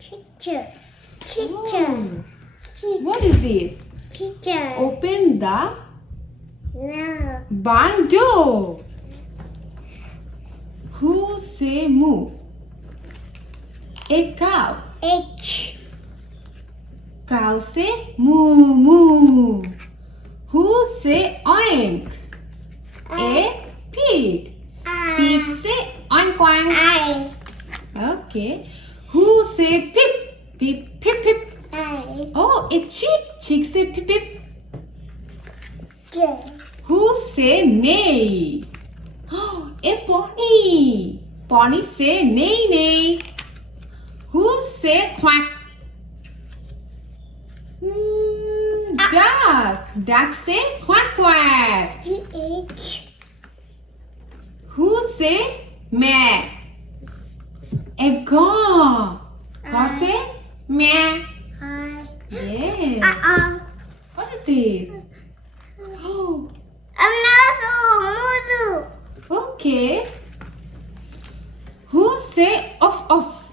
Teacher. Oh. What is this? Teacher. Open the No. barn door. Who say moo? A cow. H. Cow say moo moo. Who say oink? A pig. Pig say oink oink. I. Okay. Who say pip? Pip pip pip. I. Oh, a chick. Chick say pip pip. J. Who say neigh? Oh, a pony. Pony say neigh neigh. Who say quack? Duck. Duck say quack quack. H. Who say meh? A gaw. Gaw say meh. I. Yeah. What is this? Oh, okay. Who say off off?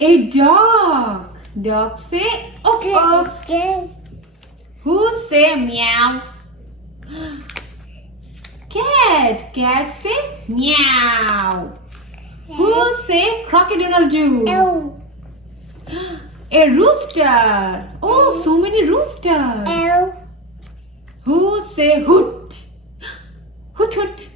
A dog. Dog say off off. Okay. Who say meow? Cat. Cat say meow. Who say crocodile do? L. A rooster. Oh, so many roosters. L. Who say hoot? Hoot hoot.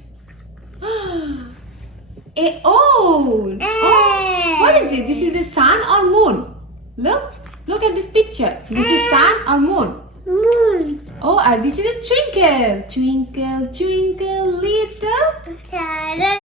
A owl. Oh, what is this? This is the sun or moon? Look at this picture. This is sun or moon? Moon. Oh, and this is a twinkle. Twinkle, twinkle, little. Star.